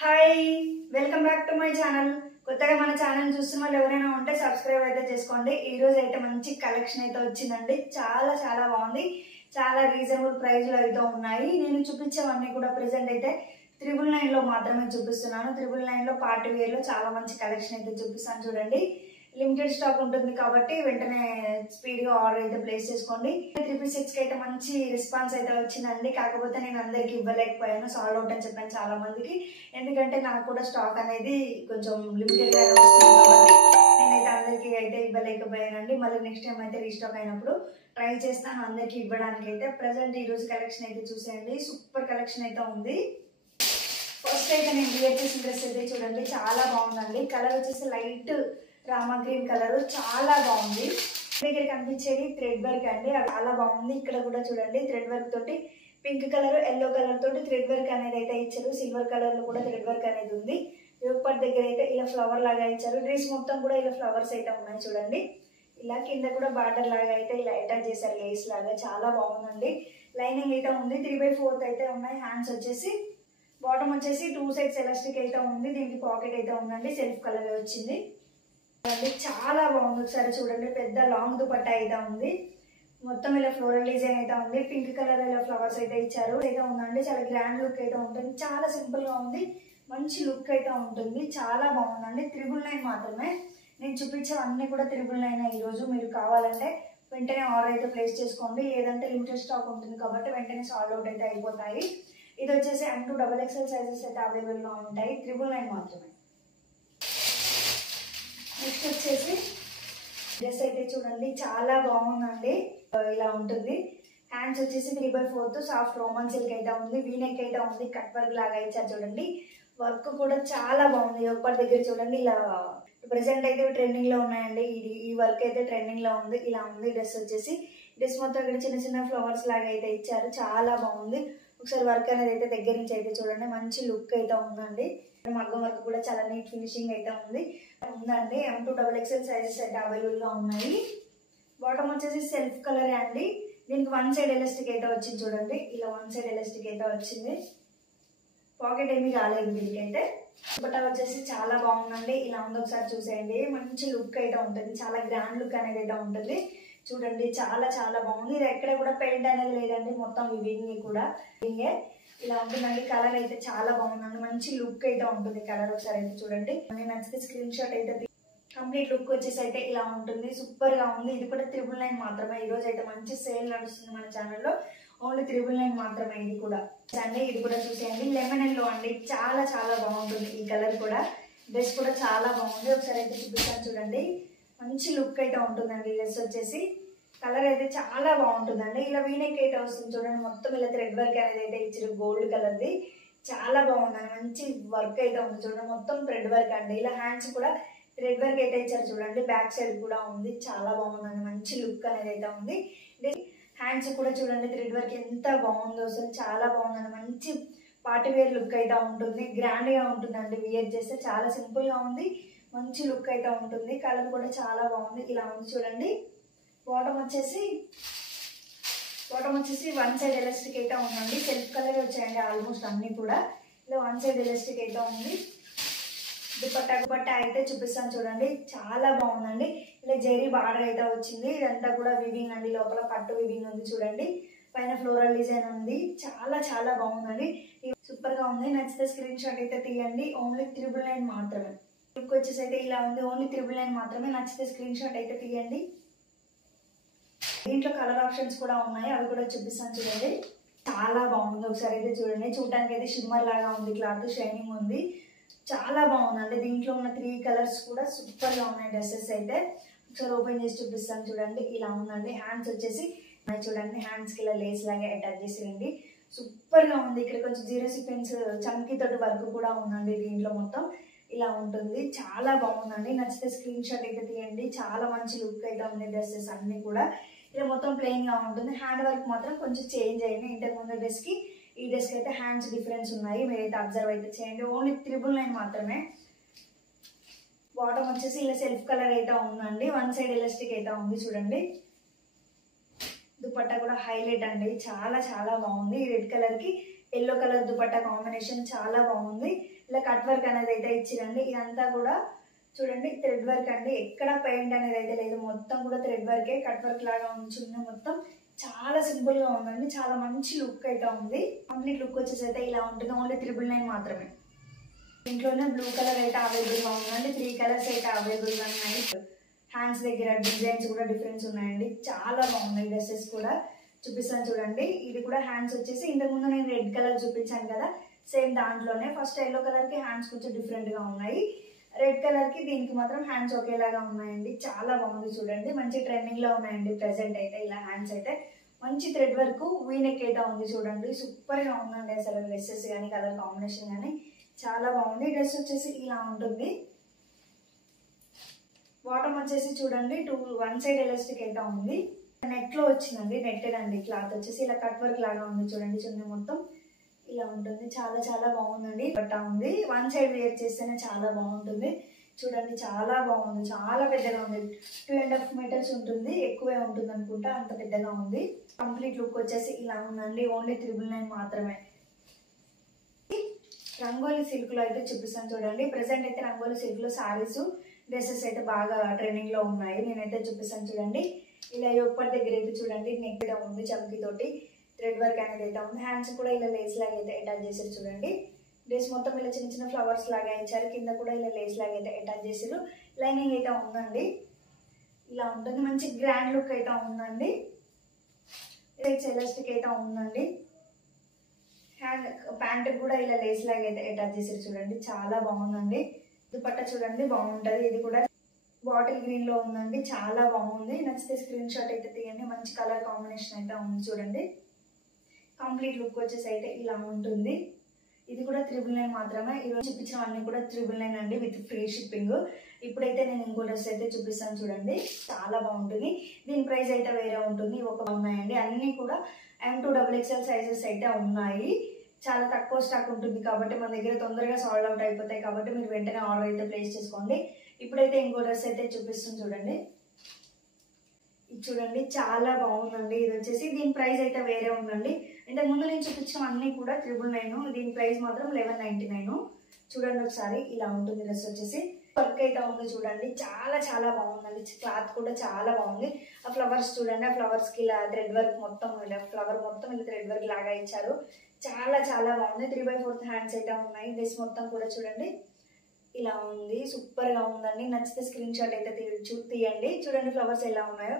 Hi, welcome back to my channel. కొత్తగా మన channel చూస్తున్న వాళ్ళు ఎవరైనా ఉంటే సబ్స్క్రైబ్ అయితే చేసుకోండి. ఈ రోజు అయితే మంచి కలెక్షన్ అయితే వచ్చిందండి. చాలా చాలా బాగుంది. చాలా రీజనబుల్ ప్రైస్ లో అయితే ఉన్నాయి. నేను చూపించేవన్నీ కూడా ప్రెసెంట్ అయితే 999 లో మాత్రమే చూపిస్తున్నాను. 999 లో పార్టీ వేర్ లో చాలా మంచి కలెక్షన్ అయితే చూపిస్తాను. చూడండి, లిమిటెడ్ స్టాక్ ఉంటుంది కాబట్టి వెంటనే స్పీడ్ గా ఆర్డర్ అయితే ప్లేస్ చేసుకోండి. 3 కి అయితే మంచి రెస్పాన్స్ అయితే వచ్చిందండి. కాకపోతే నేను అందరికి ఇవ్వలేకపోయాను, సాల్వ్ అవుట్ అని చెప్పాను చాలా మందికి. ఎందుకంటే నాకు కూడా స్టాక్ అనేది కొంచెం లిమిటెడ్ గా వస్తుంది కాబట్టి నేనైతే అందరికి అయితే ఇవ్వలేకపోయానండి. మళ్ళీ నెక్స్ట్ టైం అయితే రీస్టాక్ అయినప్పుడు ట్రై చేస్తాను అందరికి ఇవ్వడానికి. అయితే ప్రెసెంట్ ఈ రోజు కలెక్షన్ అయితే చూసేయండి. సూపర్ కలెక్షన్ అయితే ఉంది. ఫస్ట్ అయితే నేను వేర్ చేసిన డ్రెస్ అయితే చూడండి, చాలా బాగుందండి. కలర్ వచ్చేసి లైట్ రామా గ్రీన్ కలర్, చాలా బాగుంది. దగ్గర కనిపించేది థ్రెడ్ వర్క్ అండి, అది చాలా బాగుంది. ఇక్కడ కూడా చూడండి థ్రెడ్ వర్క్ తోటి పింక్ కలర్, ఎల్లో కలర్ తోటి థ్రెడ్ వర్క్ అనేది అయితే ఇచ్చారు. సిల్వర్ కలర్ లో కూడా థ్రెడ్ వర్క్ అనేది ఉంది. యోగపాట్ దగ్గర అయితే ఇలా ఫ్లవర్ లాగా ఇచ్చారు. డ్రెస్ మొత్తం కూడా ఇలా ఫ్లవర్స్ అయితే ఉన్నాయి చూడండి. ఇలా కింద కూడా బార్డర్ లాగా అయితే ఇలా అటాచ్ చేశారు, లేస్ లాగా. చాలా బాగుందండి. లైనింగ్ అయితే ఉంది. 3/4 అయితే ఉన్నాయి. హ్యాండ్స్ వచ్చేసి బాటమ్ వచ్చేసి 2 సైడ్స్ ఎలాస్టిక్ అయితే ఉంది. దీనికి పాకెట్ అయితే ఉందండి. సెల్ఫ్ కలర్ వచ్చింది. చాలా బాగుంది. ఒకసారి చూడండి, పెద్ద లాంగ్ దుపట్టా అయితే ఉంది. మొత్తం ఇలా ఫ్లోరల్ డిజైన్ అయితే ఉంది. పింక్ కలర్ ఇలా ఫ్లవర్స్ అయితే ఇచ్చారు అయితే ఉందండి. చాలా గ్రాండ్ లుక్ అయితే ఉంటుంది. చాలా సింపుల్ గా ఉంది. మంచి లుక్ అయితే ఉంటుంది. చాలా బాగుందండి. 999 మాత్రమే. నేను చూపించేవన్నీ కూడా 999 ఈ రోజు. మీరు కావాలంటే వెంటనే ఆర్డర్ అయితే ప్లేస్ చేసుకోండి, లేదంటే లిమిటెడ్ స్టాక్ ఉంటుంది కాబట్టి వెంటనే సాల్వ్ అవుట్ అయితే అయిపోతాయి. ఇది వచ్చేసి M2 XXL సైజెస్ అయితే అవైలబుల్ గా ఉంటాయి. 999 మాత్రమే. నెక్స్ట్ వచ్చేసి డ్రెస్ అయితే చూడండి, చాలా బాగుందండి. ఇలా ఉంటుంది. హ్యాండ్స్ వచ్చేసి 3/4 సాఫ్ట్ రోమన్ సిల్క్ అయితే ఉంది. వీనెక్ అయితే ఉంది. కట్ వర్క్ లాగా ఇచ్చారు చూడండి. వర్క్ కూడా చాలా బాగుంది. ఒక్కటి దగ్గర చూడండి, ఇలా ప్రెసెంట్ అయితే ట్రెండింగ్ లో ఉన్నాయండి. ఈ వర్క్ అయితే ట్రెండింగ్ లో ఉంది. ఇలా ఉంది డ్రెస్ వచ్చేసి. డ్రెస్ మొత్తం ఇక్కడ చిన్న చిన్న ఫ్లవర్స్ లాగా అయితే ఇచ్చారు. చాలా బాగుంది. ఒకసారి వర్క్ అనేది అయితే దగ్గర నుంచి అయితే చూడండి. మంచి లుక్ అయితే ఉందండి. మగ్గం వర్క్ కూడా చాలా నీట్ ఫినిషింగ్ అయితే ఉందండి. M2 XXL సైజెస్ అయితే అవైలబుల్ గా ఉన్నాయి. బాటమ్ వచ్చేసి సెల్ఫ్ కలర్ అండి. దీనికి 1 సైడ్ ఎలాస్టిక్ అయితే వచ్చింది చూడండి. ఇలా 1 సైడ్ ఎలాస్టిక్ అయితే వచ్చింది. పాకెట్ ఏమీ రాలేదు దీనికైతే. దుపట్టా వచ్చేసి చాలా బాగుందండి. ఇలా ఉంది, ఒకసారి చూసేయండి. మంచి లుక్ అయితే ఉంటుంది. చాలా గ్రాండ్ లుక్ అనేది అయితే ఉంటుంది. చూడండి, చాలా చాలా బాగుంది. ఇది ఎక్కడ కూడా పెయింట్ అనేది లేదండి. మొత్తం వివింగ్ కూడా ఇలా ఉంటుందండి. కలర్ అయితే చాలా బాగుందండి. మంచి లుక్ అయితే ఉంటుంది. కలర్ ఒకసారి అయితే చూడండి. నేను నచ్చితే స్క్రీన్ షాట్ అయితే కంప్లీట్ లుక్ వచ్చేసి అయితే ఇలా ఉంటుంది. సూపర్ గా ఉంది. ఇది కూడా 999 మాత్రమే. ఈ రోజు అయితే మంచి సేల్ నడుస్తుంది మన ఛానల్లో. ఓన్లీ 999 మాత్రమే. ఇది కూడా అండి. ఇది కూడా చూసేయండి. లెమన్ ఎల్లో అండి. చాలా చాలా బాగుంటుంది. ఈ కలర్ కూడా. డ్రెస్ కూడా చాలా బాగుంది. ఒకసారి అయితే చూపిస్తాను చూడండి. మంచి లుక్ అయితే ఉంటుందండి. డ్రెస్ వచ్చేసి కలర్ అయితే చాలా బాగుంటుందండి. ఇలా వీనెక్ అయితే వస్తుంది చూడండి. మొత్తం ఇలా థ్రెడ్ వర్క్ అనేది అయితే ఇచ్చారు, గోల్డ్ కలర్ది. చాలా బాగుందండి. మంచి వర్క్ అయితే ఉంది చూడండి. మొత్తం థ్రెడ్ వర్క్ అండి. ఇలా హ్యాండ్స్ కూడా థ్రెడ్ వర్క్ అయితే ఇచ్చారు చూడండి. బ్యాక్ సైడ్ కూడా ఉంది. చాలా బాగుందండి. మంచి లుక్ అనేది అయితే ఉంది. హ్యాండ్స్ కూడా చూడండి, థ్రెడ్ వర్క్ ఎంత బాగుందో అసలు. చాలా బాగుందండి. మంచి పార్టీ వేర్ లుక్ అయితే ఉంటుంది. గ్రాండ్ గా ఉంటుందండి. వేర్ చేస్తే చాలా సింపుల్ గా ఉంది. మంచి లుక్ అయితే ఉంటుంది. కలర్ కూడా చాలా బాగుంది. ఇలా ఉంది చూడండి. బాటమ్ వచ్చేసి 1 సైడ్ ఎలాస్టిక్ అయితే ఉందండి. సెల్ఫ్ కలర్ వచ్చాయండి ఆల్మోస్ట్ అన్ని కూడా. ఇలా 1 సైడ్ ఎలాస్టిక్ అయితే ఉంది. దుపట్టా అయితే చూపిస్తాను చూడండి. చాలా బాగుందండి. ఇలా జెరీ బార్డర్ అయితే వచ్చింది. ఇదంతా కూడా వివింగ్ అండి. లోపల పట్టు వివింగ్ ఉంది చూడండి. పైన ఫ్లోరల్ డిజైన్ ఉంది. చాలా చాలా బాగుందండి. సూపర్ గా ఉంది. నచ్చితే స్క్రీన్ షాట్ అయితే తీయండి. ఓన్లీ 999 మాత్రమే. లుక్ వచ్చేసి అయితే ఇలా ఉంది. ఓన్లీ 999 మాత్రమే. నచ్చితే స్క్రీన్ షాట్ అయితే తీయండి. దీంట్లో కలర్ ఆప్షన్స్ కూడా ఉన్నాయి, అవి కూడా చూపిస్తాను చూడండి. చాలా బాగుంది. ఒకసారి అయితే చూడండి. చూడటానికి అయితే షిమ్మర్ లాగా ఉంది. క్లాత్ షైనింగ్ ఉంది. చాలా బాగుందండి. దీంట్లో ఉన్న 3 కలర్స్ కూడా సూపర్ గా ఉన్నాయి. డ్రెస్సెస్ అయితే ఒకసారి ఓపెన్ చేసి చూపిస్తాను చూడండి. ఇలా ఉందండి. హ్యాండ్స్ వచ్చేసి చూడండి. హ్యాండ్స్ కి ఇలా లేస్ లాగా అటాచ్ చేసేయండి. సూపర్ గా ఉంది. ఇక్కడ కొంచెం జీరో సీక్వెన్స్ చమ్కీ తోటి వర్క్ కూడా ఉందండి. దీంట్లో మొత్తం ఇలా ఉంటుంది. చాలా బాగుందండి. నచ్చితే స్క్రీన్ షాట్ అయితే తీయండి. చాలా మంచి లుక్ అయితే ఉంది. డ్రెస్సెస్ అన్ని కూడా ఇలా మొత్తం ప్లెయిన్ గా ఉంటుంది. హ్యాండ్ వర్క్ మాత్రం కొంచెం చేంజ్ అయింది. ఇంతకుముందు డ్రెస్ కి ఈ డ్రెస్ కి అయితే హ్యాండ్స్ డిఫరెన్స్ ఉన్నాయి. మీరైతే అబ్జర్వ్ అయితే చేయండి. ఓన్లీ 999 మాత్రమే. బాటమ్ వచ్చేసి ఇలా సెల్ఫ్ కలర్ అయితే ఉందండి. 1 సైడ్ ఎలాస్టిక్ అయితే ఉంది చూడండి. దుపట్టా కూడా హైలైట్ అండి. చాలా చాలా బాగుంది. రెడ్ కలర్ కి ఎల్లో కలర్ దుపట్టా కాంబినేషన్ చాలా బాగుంది. ఇలా కట్ వర్క్ అనేది అయితే ఇచ్చిరండి. ఇదంతా కూడా చూడండి థ్రెడ్ వర్క్ అండి, ఎక్కడ పెయింట్ అనేది అయితే లేదు, మొత్తం కూడా థ్రెడ్ వర్కే, కట్ వర్క్ లాగా ఉంది మొత్తం. చాలా సింపుల్ గా ఉందండి, చాలా మంచి లుక్ అయితే ఉంది. కంప్లీట్ లుక్ వచ్చేసి అయితే ఇలా ఉంటుంది. ఓన్లీ 999 మాత్రమే. ఇంట్లోనే బ్లూ కలర్ అయితే అవైలబుల్ గా ఉందండి, 3 కలర్స్ అయితే అవైలబుల్ గా ఉన్నాయి. హ్యాండ్స్ దగ్గర డిజైన్స్ కూడా డిఫరెన్స్ ఉన్నాయండి, చాలా బాగున్నాయి. డ్రెస్సెస్ కూడా చూపిస్తాను చూడండి. ఇది కూడా హ్యాండ్స్ వచ్చేసి ఇంతకుముందు నేను రెడ్ కలర్ చూపించాను కదా, సేమ్ దాంట్లోనే ఫస్ట్ ఎల్లో కలర్ కి హ్యాండ్స్ కొంచెం డిఫరెంట్ గా ఉన్నాయి, రెడ్ కలర్ కి దీనికి మాత్రం హ్యాండ్స్ ఒకేలాగా ఉన్నాయండి. చాలా బాగుంది చూడండి, మంచి ట్రెండింగ్ లో ఉన్నాయండి ప్రెసెంట్ అయితే. ఇలా హ్యాండ్స్ అయితే మంచి థ్రెడ్ వర్క్ వీనెక్ అయితే ఉంది చూడండి, సూపర్ గా ఉందండి అసలు. డ్రెస్సెస్ కానీ కలర్ కాంబినేషన్ కానీ చాలా బాగుంది. డ్రెస్ వచ్చేసి ఇలా ఉంటుంది. బాటమ్ వచ్చేసి చూడండి 1 సైడ్ ఎలాస్టిక్ అయితే ఉంది. నెట్ లో వచ్చిందండి, నెట్టెడ్ అండి. క్లాత్ వచ్చేసి ఇలా కట్ వర్క్ లాగా ఉంది చూడండి, చున్నీ మొత్తం ఇలా ఉంటుంది. చాలా చాలా బాగుందండి. బట్ట ఉంది, 1 సైడ్ వేర్ చేస్తేనే చాలా బాగుంటుంది చూడండి. చాలా బాగుంది, చాలా పెద్దగా ఉంది. 2.5 మీటర్స్ ఉంటుంది, ఎక్కువే ఉంటుంది అనుకుంటా, అంత పెద్దగా ఉంది. కంప్లీట్ లుక్ వచ్చేసి ఇలా ఉందండి. ఓన్లీ 999 మాత్రమే. రంగోలీ సిల్క్ లో అయితే చూపిస్తాను చూడండి. ప్రెసెంట్ అయితే రంగోలీ సిల్క్ లో సారీస్ డ్రెస్సెస్ అయితే బాగా ట్రెండింగ్ లో ఉన్నాయి. నేనైతే చూపిస్తాను చూడండి. ఇలా యోగపట్ దగ్గర అయితే చూడండి నెక్ కూడా ఉంది, చమ్కీ తోటి థ్రెడ్ వర్క్ అనేది అయితే ఉంది. హ్యాండ్స్ కూడా ఇలా లేస్ లాగా అయితే అటాచ్ చేసారు చూడండి. డ్రెస్ మొత్తం ఇలా చిన్న చిన్న ఫ్లవర్స్ లాగా ఇచ్చారు, కింద కూడా ఇలా లేస్ లాగా అయితే అటాచ్ చేసారు. లైనింగ్ అయితే ఉందండి, ఇలా ఉంటుంది. మంచి గ్రాండ్ లుక్ అయితే ఉందండి. ఎలాస్టిక్ అయితే ఉందండి. హ్యాండ్ ప్యాంట్ కూడా ఇలా లేస్ లాగా అయితే అటాచ్ చేసారు చూడండి, చాలా బాగుందండి. దుపట్టా చూడండి బాగుంటది. ఇది కూడా బాటిల్ గ్రీన్ లో ఉందండి, చాలా బాగుంది. నచ్చితే స్క్రీన్ షాట్ అయితే తీయండి. మంచి కలర్ కాంబినేషన్ అయితే ఉంది చూడండి. కంప్లీట్ లుక్ వచ్చేసి అయితే ఇలా ఉంటుంది. ఇది కూడా 999 మాత్రమే. ఈరోజు చూపించినవన్నీ కూడా 999 అండి, విత్ ఫ్రీ షిప్పింగ్. ఇప్పుడైతే నేను ఇంకో డ్రెస్ అయితే చూపిస్తాను చూడండి, చాలా బాగుంటుంది. దీని ప్రైస్ అయితే వేరే ఉంటుంది. ఒక ఉన్నాయండి, అన్ని కూడా M2XXL సైజెస్ అయితే ఉన్నాయి. చాలా తక్కువ స్టాక్ ఉంటుంది కాబట్టి మన దగ్గర తొందరగా సాల్డ్ అవుట్ అయిపోతాయి కాబట్టి మీరు వెంటనే ఆర్డర్ అయితే ప్లేస్ చేసుకోండి. ఇప్పుడైతే ఇంకో డ్రెస్ అయితే చూపిస్తుంది చూడండి. ఇది చూడండి, చాలా బాగుందండి. ఇది వచ్చేసి దీని ప్రైస్ అయితే వేరే ఉందండి. ఇంతకు ముందు నేను చూపించిన అన్ని కూడా 999, దీని ప్రైస్ మాత్రం 1199. చూడండి ఒకసారి, ఇలా ఉంటుంది డ్రెస్ వచ్చేసి. వర్క్ అయితే ఉంది చూడండి, చాలా చాలా బాగుందండి. క్లాత్ కూడా చాలా బాగుంది. ఆ ఫ్లవర్స్ చూడండి, ఆ ఫ్లవర్స్ కి ఇలా థ్రెడ్ వర్క్ మొత్తం, ఇలా ఫ్లవర్ మొత్తం ఇలా థ్రెడ్ వర్క్ లాగా ఇచ్చారు. చాలా చాలా బాగుంది. 3/4 హ్యాండ్స్ అయితే ఉన్నాయి. డ్రెస్ మొత్తం కూడా చూడండి ఇలా ఉంది, సూపర్ గా ఉందండి. నచ్చితే స్క్రీన్ షాట్ అయితే తీయండి. చూడండి ఫ్లవర్స్ ఎలా ఉన్నాయో,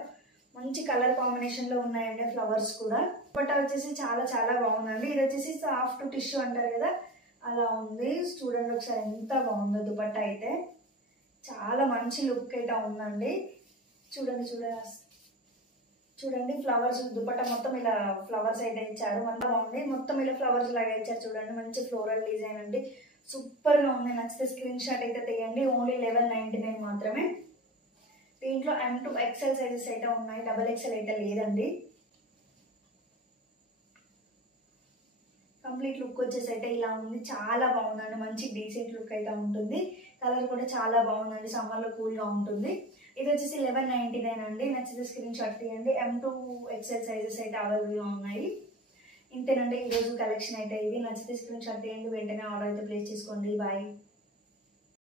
మంచి కలర్ కాంబినేషన్ లో ఉన్నాయండి ఫ్లవర్స్ కూడా. దుపట్టా వచ్చేసి చాలా చాలా బాగుందండి. ఇది వచ్చేసి సాఫ్ట్ టిష్యూ అంటారు కదా, అలా ఉంది. చూడండి ఒకసారి ఎంత బాగుందో దుపట్టా అయితే, చాలా మంచి లుక్ అయితే ఉందండి. చూడండి చూడండి ఫ్లవర్స్, దుపట్టా మొత్తం ఇలా ఫ్లవర్స్ అయితే ఇచ్చారు, అంతా బాగుంది. మొత్తం ఇలా ఫ్లవర్స్ లాగా ఇచ్చారు చూడండి, మంచి ఫ్లోరల్ డిజైన్ అండి, సూపర్ గా ఉంది. నచ్చితే స్క్రీన్ షాట్ అయితే తీయండి. ఓన్లీ 1199 మాత్రమే. దీంట్లో M2XL సైజెస్ అయితే ఉన్నాయి, XXL అయితే లేదండి. కంప్లీట్ లుక్ వచ్చేసి అయితే ఇలా ఉంది, చాలా బాగుందండి. మంచి డీసెంట్ లుక్ అయితే ఉంటుంది. కలర్ కూడా చాలా బాగుందండి, సమ్మర్ లో కూల్ గా ఉంటుంది. ఇది వచ్చేసి 1199 అండి. నచ్చితే స్క్రీన్ షాట్ తీయండి. M2XL సైజెస్ అయితే అవైలబుల్ గా ఉన్నాయి. ఇంతేనండి ఈరోజు కలెక్షన్ అయితే ఇది. నచ్చితే స్క్రీన్ షాట్ తీయండి, వెంటనే ఆర్డర్ అయితే ప్లేస్ చేసుకోండి. బాయ్.